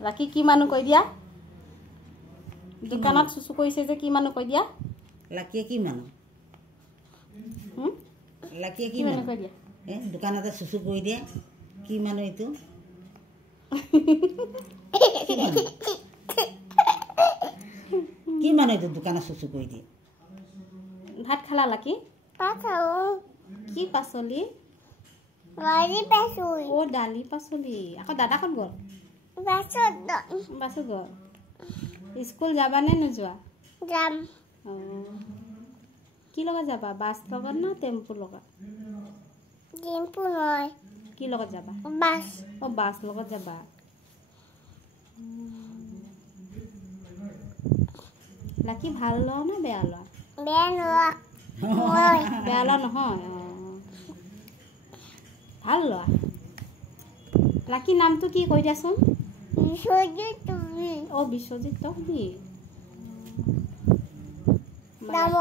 লাকি কি মানুহ কৈ দিয়া দোকানত চুচু কৰিছে যে কি মানুহ কৈ দিয়া লাকিয়ে কি মানুহ লাকিয়ে কি মানুহ কৈ দিয়া দোকানতে চুচু কৰি দিয়ে কি মানুহ এইটো কি মানুহ এইটো দোকানত চুচু কৰি দিয়ে ভাত খালা লাকি পাছলো কি পাচলি গাড়ী পাছলি ও দালি পাচলি আকৌ দাদা ক'ত গ'ল বাছত গ'ল স্কুল যাবা নে নোযোৱা যাম কি লগত যাবা বাছ লগত না টেম্পু লগত টেম্পু নহয় কি লগত যাবা বাছ বাছ লগত যাবা লাকি ভাল লোৱা না বেয়া লোৱা বেয়া নোৱা বেয়া লোৱা নহয় ভাল লোৱা লাকি নামটো কি কৈ দিয়াচোন বিশ্বজিৎ তুমি বিশ্বজিৎ তকদি নাম